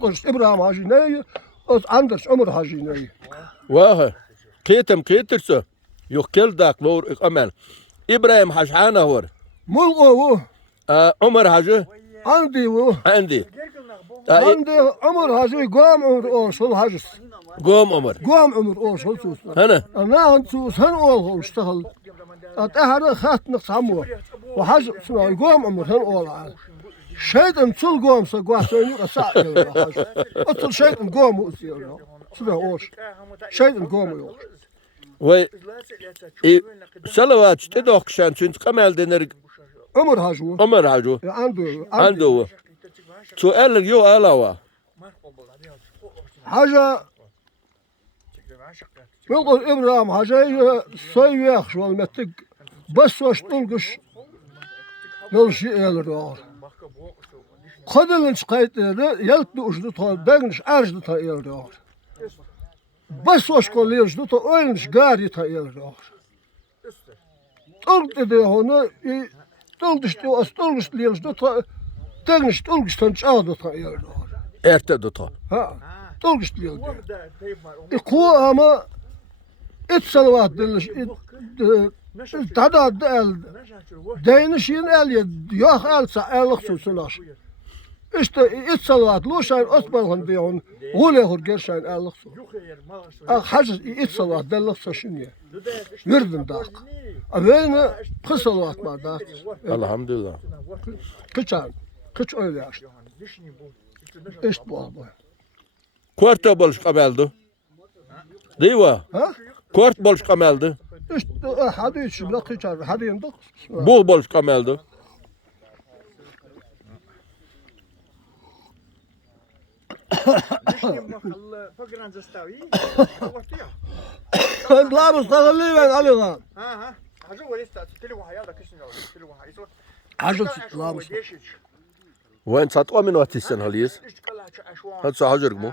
Kost İbrahim Hacı neyi? O Anders Ömer Hacı neyi? واه قيتم قيترسو يقل داك لور أمل إبراهيم حشحانة هور Mul o. عمر حاجة Andi o. عندي Andi Ömer Hacı Gom Ömer o sol Hacı. قوم عمر Gom Ömer o sol sus. هنا Ana han sus han ol iştahal. Atahara khat naqsamu. Ve Hacı suna Gom Ömer han ol. Şeytan sul gomsa guasını qasa. Otul şeytan gomu usiyor. Suda hoş. Şeytan gomu yok. و سلوات تدوخ شان تنت قمل دينر Ömer Hacı. عمر حاجة Andi. عنده سؤال يو ألاوا Hacı Yoldur İbrahim Hacı'yı soyuyak şu an mettik. Bas hoş bulguş. Yol şey elir doğar. Kadının çıkaytları yeltli uçlu ta degniş erjli ta elir doğar. Bas hoş koluyuşlu ta ölmüş gari ta elir doğar. Tolk dedi onu tolguştu as tolguşlu ta degniş tolguştan çağdı ta elir doğar. ارتدتها Ha. Tolguşlu. Ku ama et salavat diliş tada del değnişin el yok elsa ellik susulaş. İşte et salavat loşan osmanlı diyorsun. Gole hur gerşan ellik su. Hacı et salavat dellik saşınıyor. Verdin dak. Avene kız salavat ma dak. الحمد لله Kıçan. Kıç öyle yaşlı. İşte bu abi. كورتا بولش قبلدو ديوا Ha? كورت بولش قملدو İşte hadi içimde kıçan. Hadi yandık. بو بولش قملدو لا مستغلي ben Ali'ga. Hacı لا وين تسطوا من وقت السنة هليس هاد حجرك مو